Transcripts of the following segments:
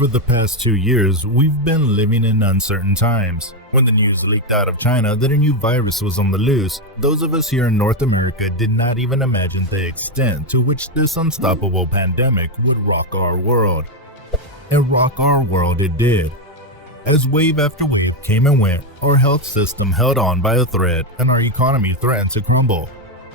For the past 2 years, we've been living in uncertain times. When the news leaked out of China that a new virus was on the loose, those of us here in North America did not even imagine the extent to which this unstoppable pandemic would rock our world. And rock our world it did. As wave after wave came and went, our health system held on by a thread and our economy threatened to crumble.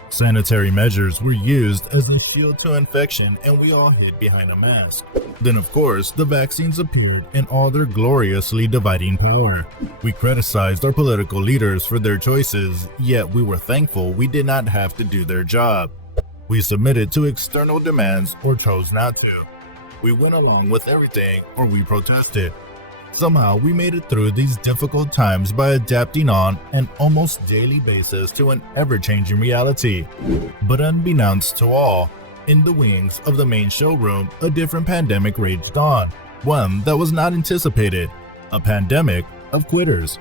Sanitary measures were used as a shield to infection and we all hid behind a mask. Then of course, the vaccines appeared in all their gloriously dividing power. We criticized our political leaders for their choices, yet we were thankful we did not have to do their job. We submitted to external demands or chose not to. We went along with everything or we protested. Somehow we made it through these difficult times by adapting on an almost daily basis to an ever-changing reality. But unbeknownst to all, in the wings of the main showroom, a different pandemic raged on, one that was not anticipated, a pandemic of quitters.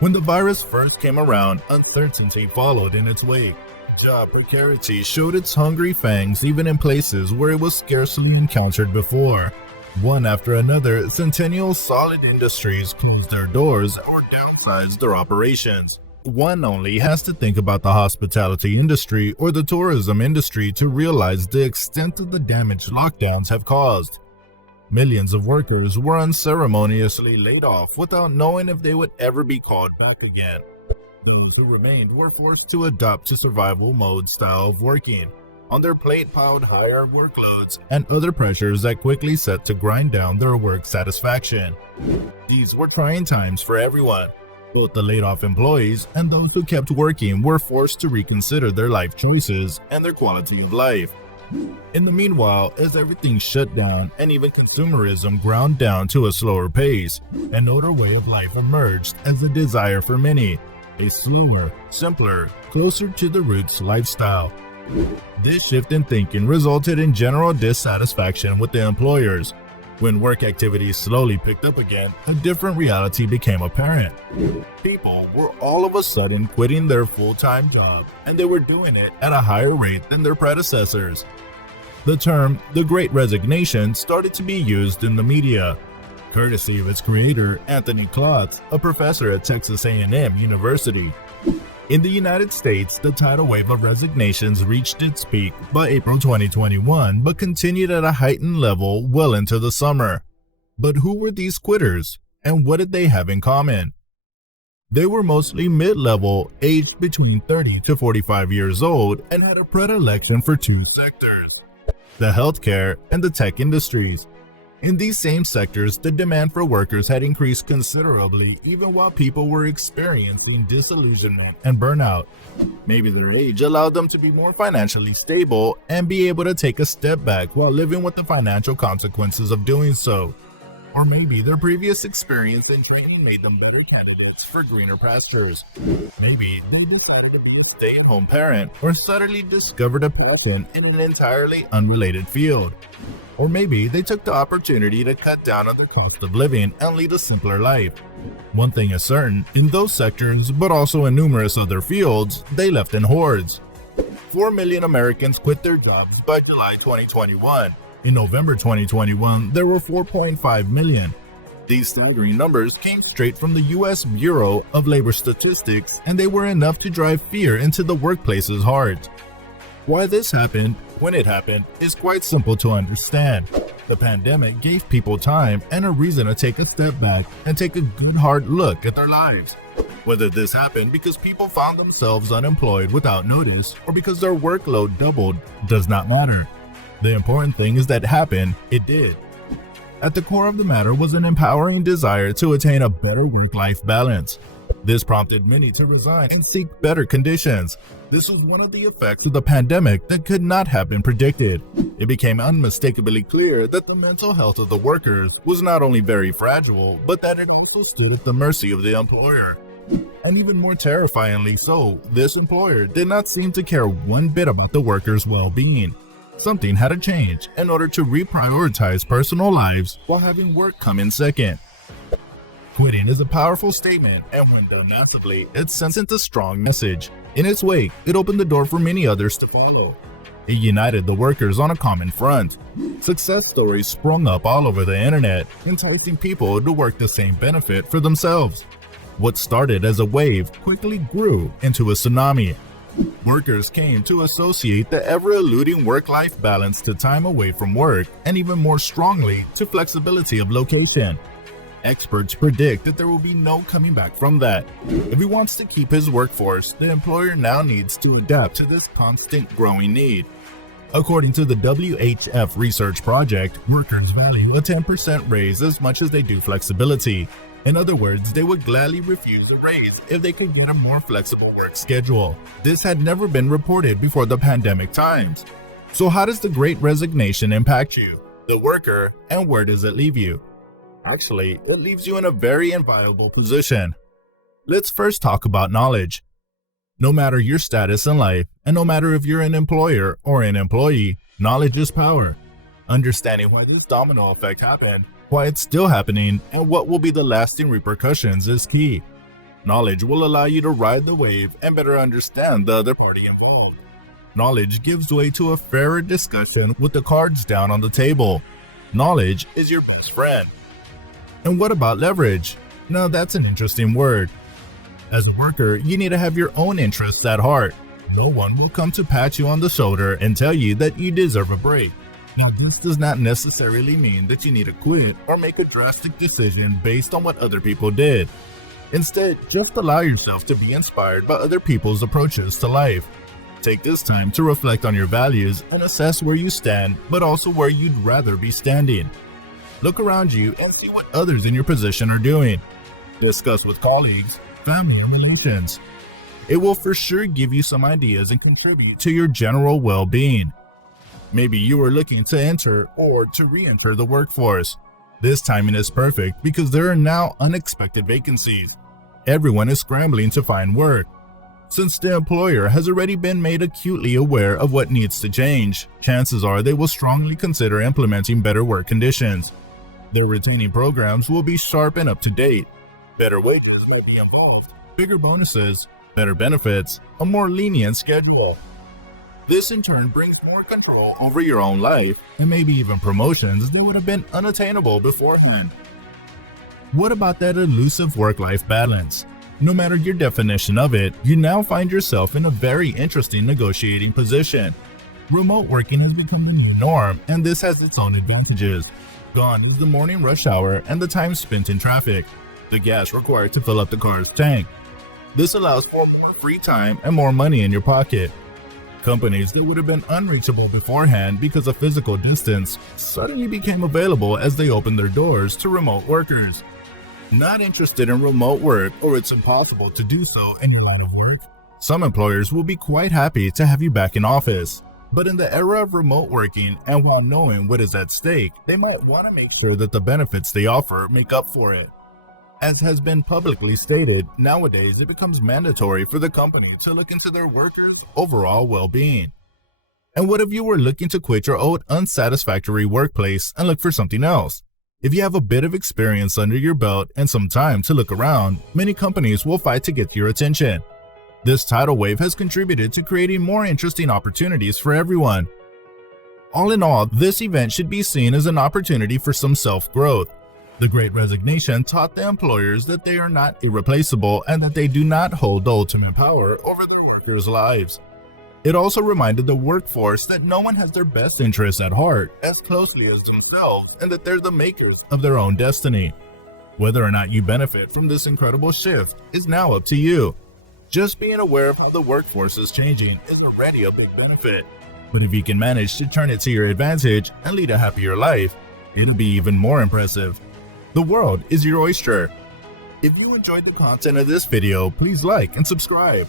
When the virus first came around, uncertainty followed in its wake. Job precarity showed its hungry fangs even in places where it was scarcely encountered before. One after another, centennial solid industries closed their doors or downsized their operations. One only has to think about the hospitality industry or the tourism industry to realize the extent of the damage lockdowns have caused. Millions of workers were unceremoniously laid off without knowing if they would ever be called back again. Those who remained were forced to adopt to survival mode style of working. On their plate piled higher workloads and other pressures that quickly set to grind down their work satisfaction. These were trying times for everyone. Both the laid-off employees and those who kept working were forced to reconsider their life choices and their quality of life. In the meanwhile, as everything shut down and even consumerism ground down to a slower pace, an older way of life emerged as a desire for many, a slower, simpler, closer to the roots lifestyle. This shift in thinking resulted in general dissatisfaction with the employers. When work activities slowly picked up again, a different reality became apparent. People were all of a sudden quitting their full-time job, and they were doing it at a higher rate than their predecessors. The term, the Great Resignation, started to be used in the media, courtesy of its creator, Anthony Klotz, a professor at Texas A&M University. In the United States, the tidal wave of resignations reached its peak by April 2021 but continued at a heightened level well into the summer. But who were these quitters, and what did they have in common? They were mostly mid-level, aged between 30 to 45 years old, and had a predilection for two sectors: the healthcare and the tech industries. In these same sectors, the demand for workers had increased considerably even while people were experiencing disillusionment and burnout. Maybe their age allowed them to be more financially stable and be able to take a step back while living with the financial consequences of doing so. Or maybe their previous experience and training made them better candidates for greener pastures. Maybe they decided to be a stay-at-home parent or suddenly discovered a passion in an entirely unrelated field. Or maybe they took the opportunity to cut down on the cost of living and lead a simpler life. One thing is certain, in those sectors, but also in numerous other fields, they left in hordes. 4 million Americans quit their jobs by July 2021. In November 2021, there were 4.5 million. These staggering numbers came straight from the U.S. Bureau of Labor Statistics, and they were enough to drive fear into the workplace's heart. Why this happened, when it happened, is quite simple to understand. The pandemic gave people time and a reason to take a step back and take a good hard look at their lives. Whether this happened because people found themselves unemployed without notice or because their workload doubled does not matter. The important thing is that it did. At the core of the matter was an empowering desire to attain a better work-life balance. This prompted many to resign and seek better conditions. This was one of the effects of the pandemic that could not have been predicted. It became unmistakably clear that the mental health of the workers was not only very fragile, but that it also stood at the mercy of the employer. And even more terrifyingly so, this employer did not seem to care one bit about the workers' well-being. Something had to change in order to reprioritize personal lives while having work come in second. Quitting is a powerful statement, and when done massively, it sends a strong message. In its wake, it opened the door for many others to follow. It united the workers on a common front. Success stories sprung up all over the internet, enticing people to work the same benefit for themselves. What started as a wave quickly grew into a tsunami. Workers came to associate the ever-eluding work-life balance to time away from work, and even more strongly to flexibility of location. Experts predict that there will be no coming back from that. If he wants to keep his workforce, the employer now needs to adapt to this constant growing need. According to the WHF research project, workers value a 10% raise as much as they do flexibility. In other words, they would gladly refuse a raise if they could get a more flexible work schedule. This had never been reported before the pandemic times. So how does the Great Resignation impact you, the worker, and where does it leave you? Actually, it leaves you in a very enviable position. Let's first talk about knowledge. No matter your status in life, and no matter if you're an employer or an employee, knowledge is power. Understanding why this domino effect happened, why it's still happening, and what will be the lasting repercussions is key. Knowledge will allow you to ride the wave and better understand the other party involved. Knowledge gives way to a fairer discussion with the cards down on the table. Knowledge is your best friend. And what about leverage? Now that's an interesting word. As a worker, you need to have your own interests at heart. No one will come to pat you on the shoulder and tell you that you deserve a break. Now, this does not necessarily mean that you need to quit or make a drastic decision based on what other people did. Instead, just allow yourself to be inspired by other people's approaches to life. Take this time to reflect on your values and assess where you stand, but also where you'd rather be standing. Look around you and see what others in your position are doing. Discuss with colleagues, family, and relations. It will for sure give you some ideas and contribute to your general well-being. Maybe you are looking to enter or to re-enter the workforce. This timing is perfect because there are now unexpected vacancies. Everyone is scrambling to find work. Since the employer has already been made acutely aware of what needs to change, chances are they will strongly consider implementing better work conditions. Their retaining programs will be sharp and up to date. Better wages will be involved, bigger bonuses, better benefits, a more lenient schedule. This in turn brings more control over your own life and maybe even promotions that would have been unattainable beforehand. What about that elusive work-life balance? No matter your definition of it, you now find yourself in a very interesting negotiating position. Remote working has become the new norm, and this has its own advantages. Gone is the morning rush hour and the time spent in traffic, the gas required to fill up the car's tank. This allows for more free time and more money in your pocket. Companies that would have been unreachable beforehand because of physical distance suddenly became available as they opened their doors to remote workers. Not interested in remote work, or it's impossible to do so in your line of work? Some employers will be quite happy to have you back in office. But in the era of remote working, and while knowing what is at stake, they might want to make sure that the benefits they offer make up for it. As has been publicly stated, nowadays it becomes mandatory for the company to look into their workers' overall well-being. And what if you were looking to quit your old unsatisfactory workplace and look for something else? If you have a bit of experience under your belt and some time to look around, many companies will fight to get your attention. This tidal wave has contributed to creating more interesting opportunities for everyone. All in all, this event should be seen as an opportunity for some self-growth. The Great Resignation taught the employers that they are not irreplaceable and that they do not hold the ultimate power over their workers' lives. It also reminded the workforce that no one has their best interests at heart as closely as themselves, and that they're the makers of their own destiny. Whether or not you benefit from this incredible shift is now up to you. Just being aware of how the workforce is changing is already a big benefit. But if you can manage to turn it to your advantage and lead a happier life, it'll be even more impressive. The world is your oyster. If you enjoyed the content of this video, please like and subscribe.